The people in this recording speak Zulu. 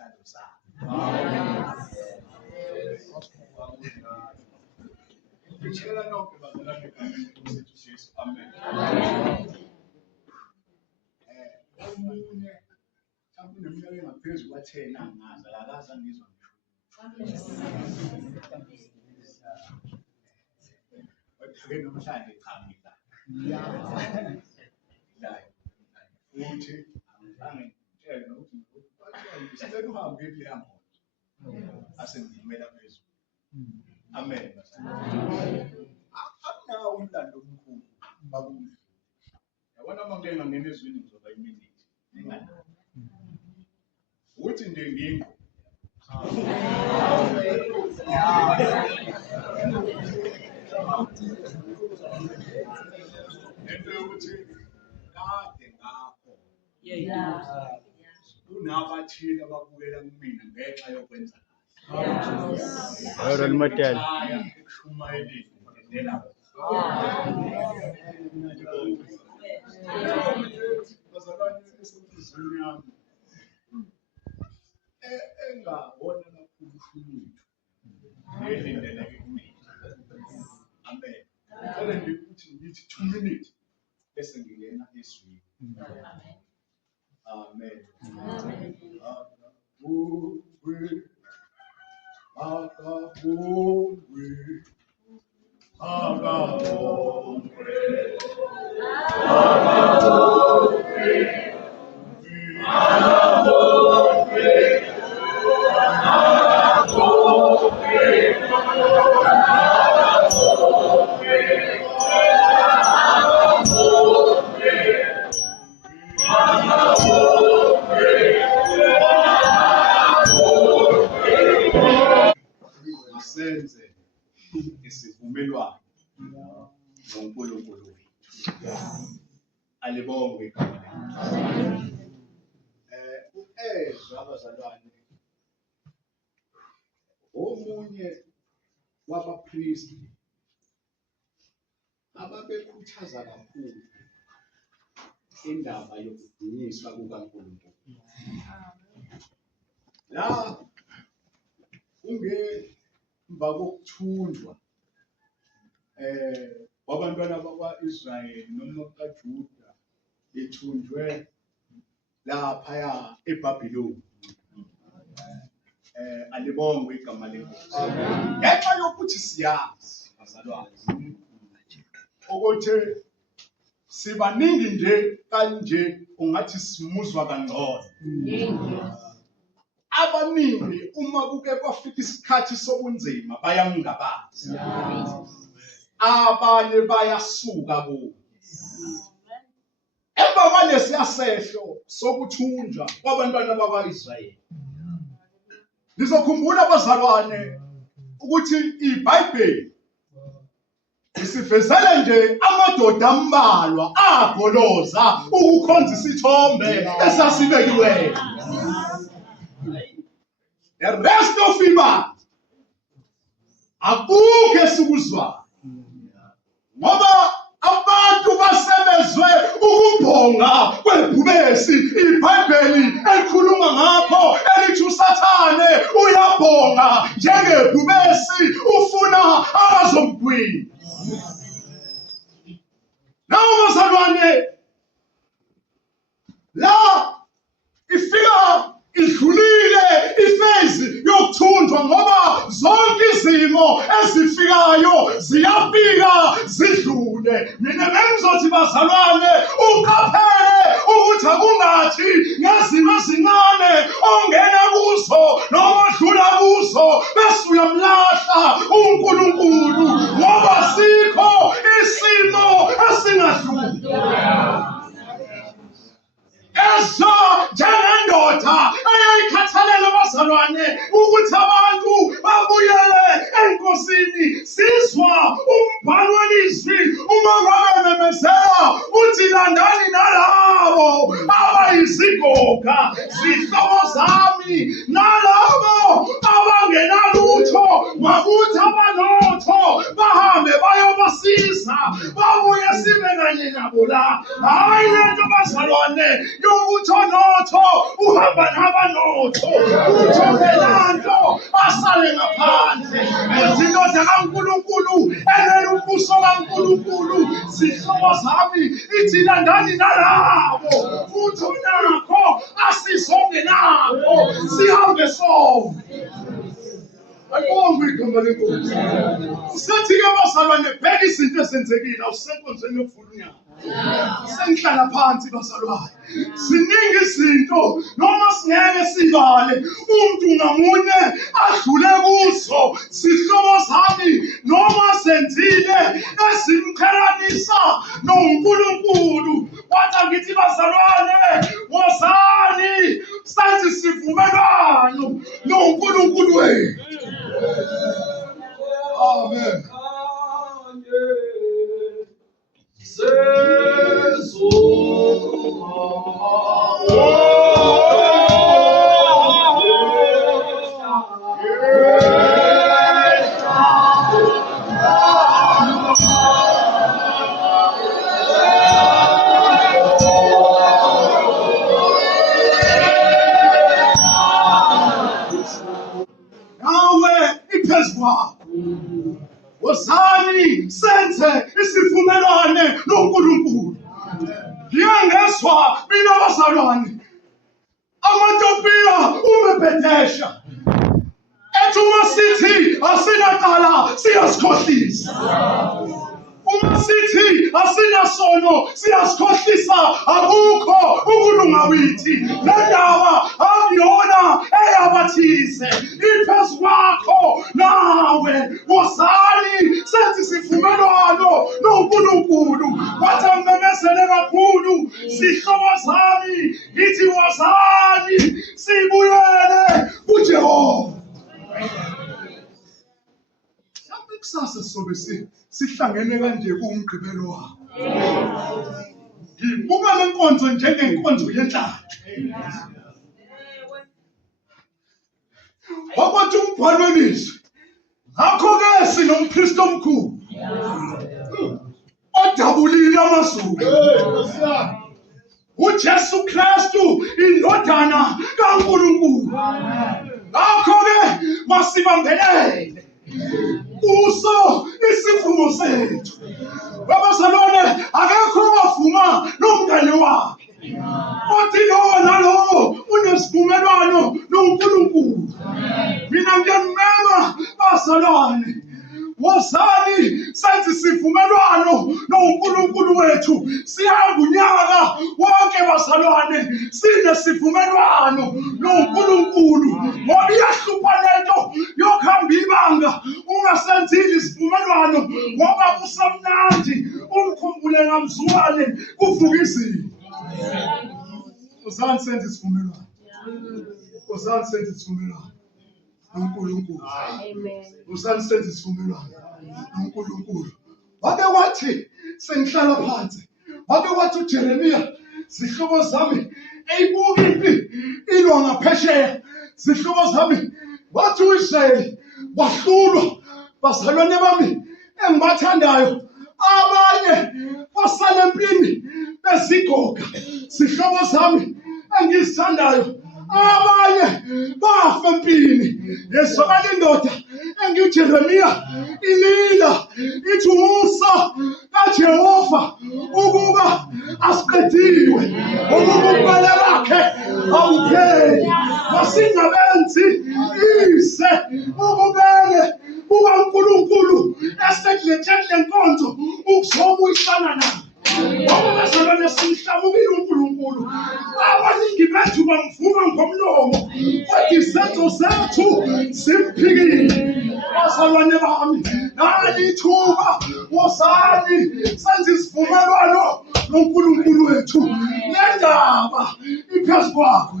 izihlalo zabo. Ngicela nonke bazalwane egameni Jesu. Amen. Omunye uneminyaka engaphezu kwa-10 angazi akaze angizwa ngisho. Kodwa namhlanje cha ngidla. Uthi angitshela nokuthi sicela uhambe kuleya nkonzo. Asengivumela phezulu. Amen. Akunawo umlando omkhulu bakuhle. Yabona uma ngeke ngangena ezweni ngizoba iminute. Ningana. Uthi nje ngingqo. Into yokuthi kade ngakho. Kunabathile ababukela kumina ngenxa yokwenza Role model. Engabona kakhulu uhlupho nelindeleke kumina. Amen. Ngicela nje ukuthi ngithi 2 minutes bese ngingena ezweni. Amen. Senze isivumelwano noNkulunkulu wethu. Alibonge igama likaNkulunkulu. Ezwa abazalwane omunye wabapristi ababekhuthaza kakhulu indaba yokudunyiswa kukaNkulunkulu. La ungemva kokuthunjwa wabantwana bakwa-Israyeli noma kaJuda bethunjwe laphaya eBhabhiloni. Alibonge igama lenkosi. Ngenxa yokuthi siyazi bazalwane ukuthi sibaningi nje kanje ungathi simuzwa kangcono. Abaningi uma kuke kwafika isikhathi sobunzima bayangabaza. Abanye bayasuka kubo. Emva kwalesi sehlo sokuthunjwa kwabantwana bakwa-Israyeli. Nizokhumbula abazalwane ukuthi iBhayibheli isivezele nje amadoda ambalwa agoloza ukukhonza isithombe esasibekiwe. The rest of iba akukho esikuzwa ngoba abantu basebezwe ukubhonga kwebhubesi. iBhayibheli elikhuluma ngapho elithi uSathane uyabhonga njengebhubesi ufuna abazomgwina. Nawo bazalwane la ifika idlulile ifezi yokuthunjwa ngoba zonke izimo ezifikayo ziyafika zidlule. Mina bengizothi bazalwane uqaphele ukuthi akungathi ngezimo ezincane ongena kuzo noma odlula kuzo bese uyamlahla uNkulunkulu ngoba sikho isimo esingadluli. Ezwa njengendoda eyayikhathalela abazalwane ukuthi abantu babuyele enkosini. Sizwa umbhalo welizwi uma ngabe memezela uthi landani nalabo abayizigoga zihlobo zami nalabo abangenalutho makuthi abanotho bahambe bayobasiza babuye sibe kanye nabo la. Hayi lento bazalwane yokuthi onotho uhamba nabanotho uthi ongelanto asale ngaphandle. Indoda kaNkulunkulu enela ubuso kaNkulunkulu zihlobo zami ithi landani nalabo futhi onakho asizonge nabo sihambe sonke. Ayibonge igama lenkosi. Usethi-ke bazalwane bheka izinto ezenzekile awusenkonzweni yokuvula unyaka. Sengihlala phansi bazalwane. Ziningi izinto noma singeke sibale umuntu ngamunye adlule kuzo zihlobo zami noma senzile ezimqhelanisa noNkulunkulu. Wathi ngithi bazalwane wozani senze isivumelwano noNkulunkulu wethu. Amen. Nawe iphezu kwakho. Wozani senze isivumelwano noNkulunkulu. Ngiyangezwa mina bazalwane. AmaTopiya umebhedesha. Ethi uma sithi asinacala siyasikhohlisa. Uma sithi asinasono siyasikhohlisa akukho ukulunga kwithi. Lendaba akuyona eyabathize. Iphezu kwakho nawe wozani senze isivumelwano noNkulunkulu. Wathi amemezele kakhulu zihlobo zami ngithi wozani sibuyele kuJehova. Mhlawumbe kusasa sobe sihlangene kanje kuwumgqibelo wakho. Ngibuka le nkonzo njengenkonzo yenhlalo. Wakwathi umbhalo wemizwa. Ngakho-ke sinompristi omkhulu. Odabulile amazulu. uJesu Kristu indodana kaNkulunkulu. Ngakho-ke masibambelele kuso isivumo sethu. Babazalwane akekho owavuma nomngane wakhe. Othi lowo nalowo unesivumelwano noNkulunkulu. Mina ngiyanimema bazalwane. Wozani senze isivumelwano noNkulunkulu wethu. Sihamba unyaka wonke bazalwane sinesivumelwano noNkulunkulu. Ngoba iyahlupha lento yokuhamba ibanga ungasenzile isivumelwano ngoba kusamnandi umkhumbule ngamzukwane kuvuka izinto. Wozani senze isivumelwano. Wozani senze isivumelwano noNkulunkulu. Amen. Wozani senze isivumelwano noNkulunkulu. Wake wathi sengihlala phansi. Wake wathi uJeremiya zihlobo zami eyibuka impi ilwa ngaphesheya. Zihlobo zami wathi uIsrayeli wahlulwa. Bazalwane bami engibathandayo abanye basala empini bezigoga. Zihlobo zami engizithandayo abanye bafa empini. Yezwakala indoda engiuJeremiya ilila ithi umusa kaJehova ukuba asiqediwe ukuba ubala bakhe awupheli. Masingabenzi ise ububele bukaNkulunkulu esekulethele nkonzo ukuzobuyisana naye. Ngoba bazalwane simhlamukile uNkulunkulu. Abaningi bethu bamvuma ngomlomo kodwa izenzo zethu simphikile. Bazalwane bami nali ithuba wozani senze isivumelwano noNkulunkulu wethu. Le ndaba iphezu kwakho.